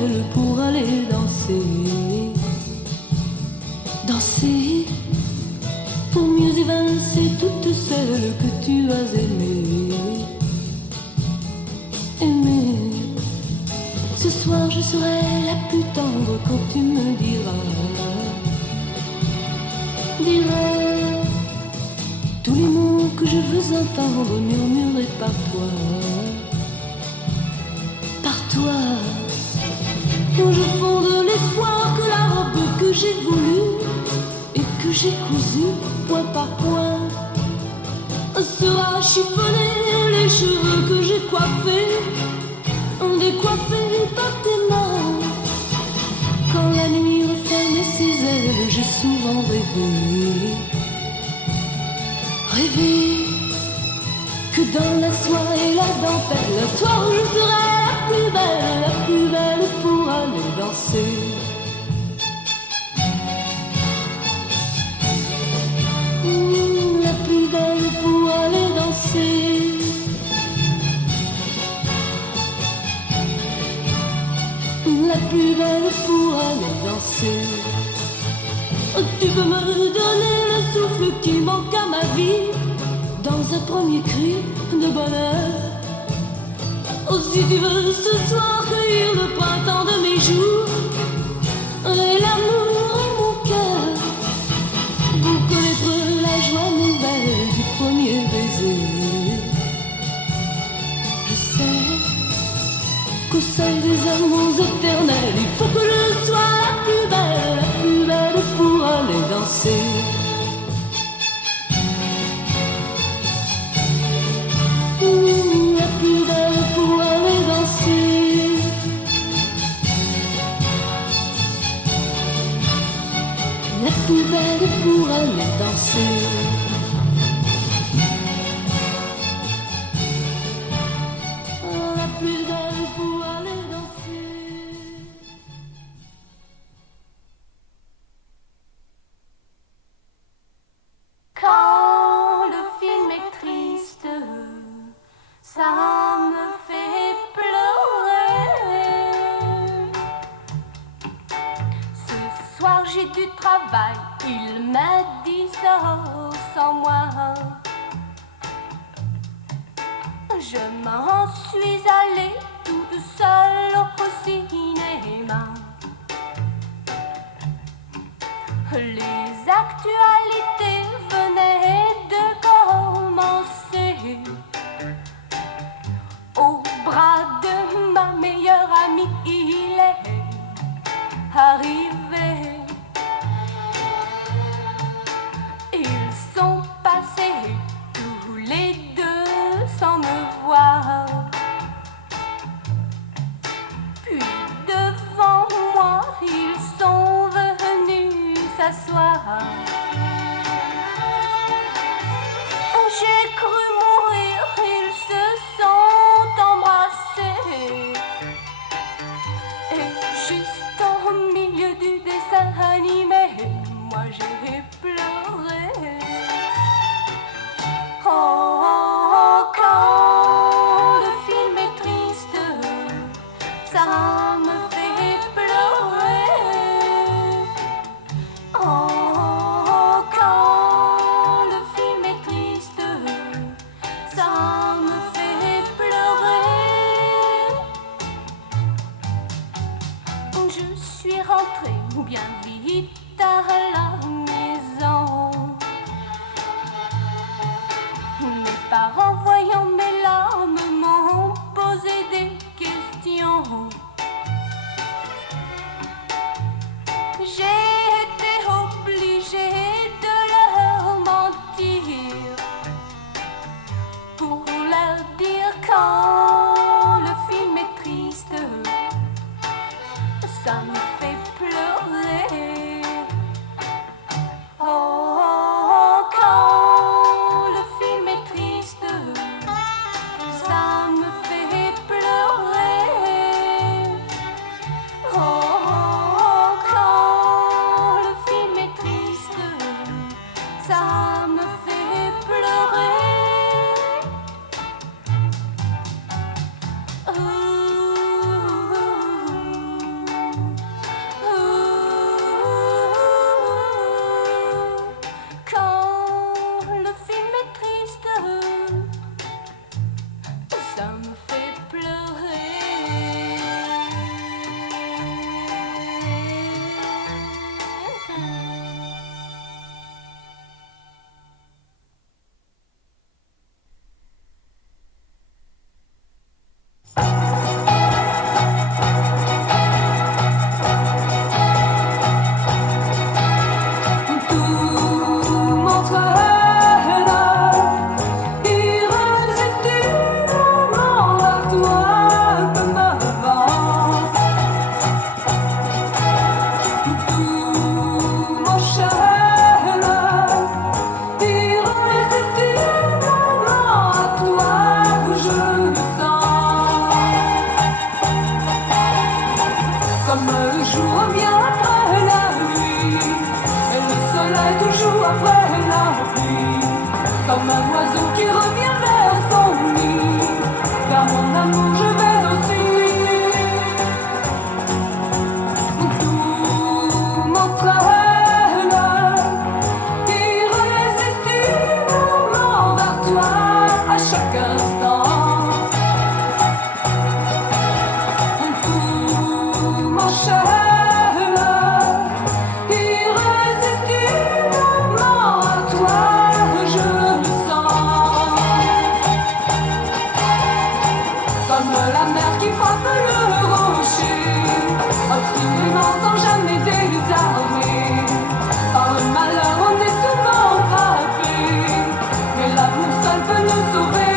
seule pour aller danser. Danser pour mieux évincer toutes celles que tu as aimées. Aimer. Ce soir je serai la plus tendre quand tu me diras. Diras tous les mots que je veux entendre murmurés par toi. Par toi. Où je fonde l'espoir que la robe que j'ai voulue et que j'ai cousue point par point sera chiffonnée. Les cheveux que j'ai coiffés, décoiffés par tes mains. Quand la nuit referme ses ailes, j'ai souvent rêvé. Rêvé que dans la soie et la dentelle, le soir où je serai la plus belle pour aller danser. La plus belle pour aller danser. La plus belle pour aller danser. Tu peux me donner le souffle qui manque à ma vie dans un premier cri de bonheur. Oh, si tu veux ce soir cueillir le printemps de mes jours et l'amour en mon cœur, pour connaître la joie nouvelle du premier baiser. Je sais qu'au sein des amours éternels, il faut que je sois la plus belle pour aller danser. La plus belle pour aller danser. La plus belle pour aller danser. La plus belle pour aller danser. Quand le film est triste, ça me fait pleurer. Ce soir j'ai du travail, il m'a dit sors sans moi. Je m'en suis allée toute seule au cinéma. Les actualités venaient de commencer. Au bras de ma meilleure amie, il est arrivé. Ils sont passés tous les deux sans me voir. Puis devant moi, ils sont venus s'asseoir. J'ai cru mourir, ils se sont embrassés. Et juste au milieu du dessin animé, moi j'ai pleuré. Oh, oh, oh, quand le film est triste, ça me fait pleurer. Oh, oh, oh, quand le film est triste, ça me fait pleurer. Je suis rentrée bien vite à la maison. Mes parents, voyant mes larmes, m'ont posé des questions. J'ai été obligée de leur mentir pour leur dire quand le film est triste, ça me fait pleurer. Oh, oh, oh, quand le film est triste, ça me fait pleurer. Oh, oh, oh, quand le film est triste, ça me fait pleurer. Comme le jour revient après la nuit, et le soleil toujours après la pluie. Comme un oiseau qui revient vers son nid, vers mon amour je vais aussi. Tout m'entraîne, irrésistible vers toi à chaque instant. Tout m'enchaîne, irrésistiblement à toi je le sens. Comme la mer qui frappe le rocher, obstinément sans jamais désarmer. Par le malheur on est souvent frappé, mais l'amour seul peut nous sauver.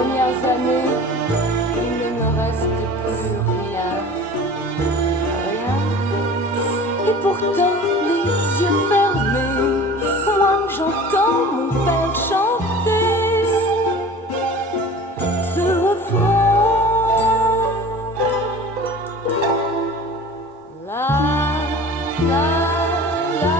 premières années, il ne me reste plus rien, rien. Et pourtant, les yeux fermés, moi j'entends mon père chanter ce refrain. La, la, la,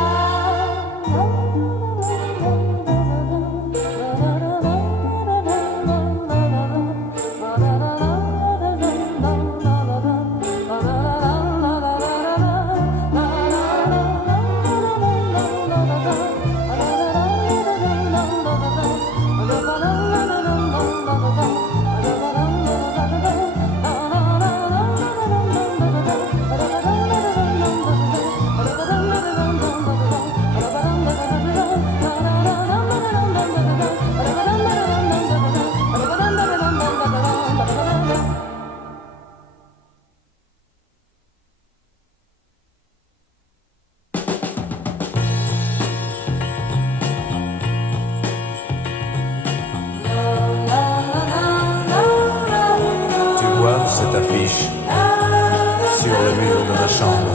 cette affiche sur le mur de ma chambre.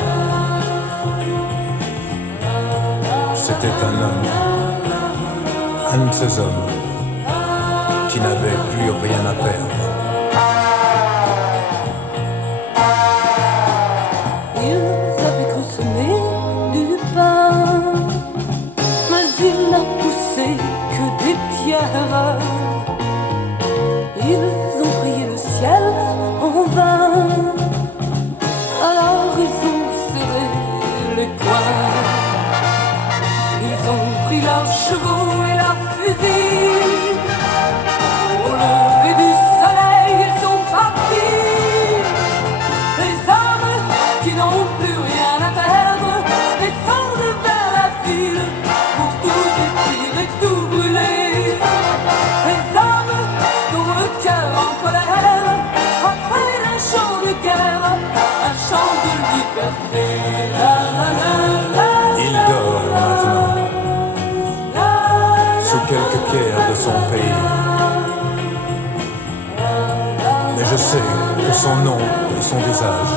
C'était un homme, un de ces hommes qui n'avait plus rien à perdre. Ils avaient cru semer du pain, mais il n'a poussé que des pierres. Ils ont prié le ciel en vain, alors ils ont serré les coins. Ils ont pris leurs chevaux et leurs fusils. Au lever du soleil, ils sont partis. Les hommes qui n'ont plus rien à perdre descendent vers la ville pour tout détruire et tout brûler. Les hommes dont le cœur en colère, après un chant de guerre, un chant de liberté. Il dort maintenant sous quelques pierres de son pays. Mais je sais que son nom et son visage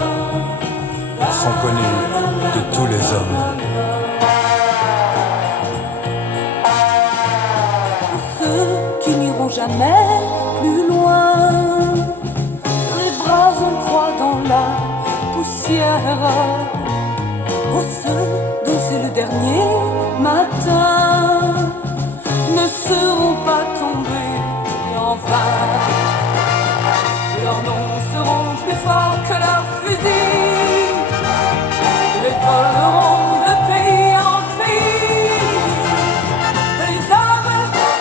sont connus de tous les hommes. Ceux qui n'iront jamais plus loin, les bras en croix dans la poussière. Pour ceux dont c'est le dernier matin, ne seront pas tombés en vain. Leurs noms seront plus forts que leurs fusils. Les voleront de pays en pays. Les hommes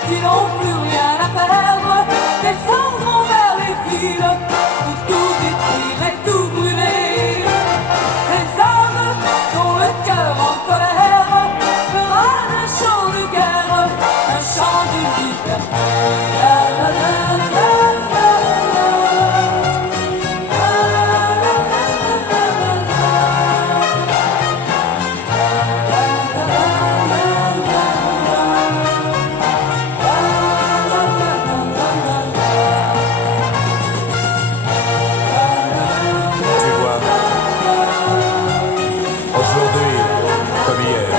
qui n'ont plus rien à perdre descendront vers les villes pour tout détruire et tout brûler. Les hommes dont le cœur en colère fera un chant de guerre, un chant de liberté. La, la, la, la, la, la. Tu vois, aujourd'hui comme hier,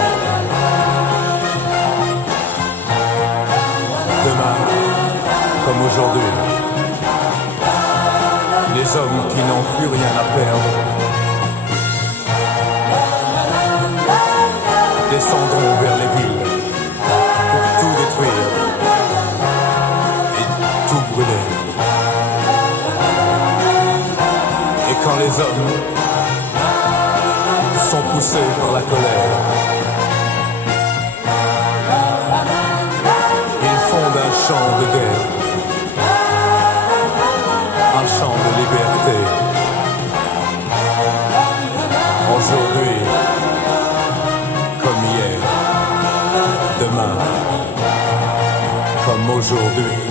demain comme aujourd'hui, les hommes qui n'ont plus rien à perdre descendront vers les villes pour tout détruire et tout brûler. Et quand les hommes sont poussés par la colère, ils fondent un chant de guerre, un chant de liberté. Aujourd'hui, comme hier, demain, comme aujourd'hui.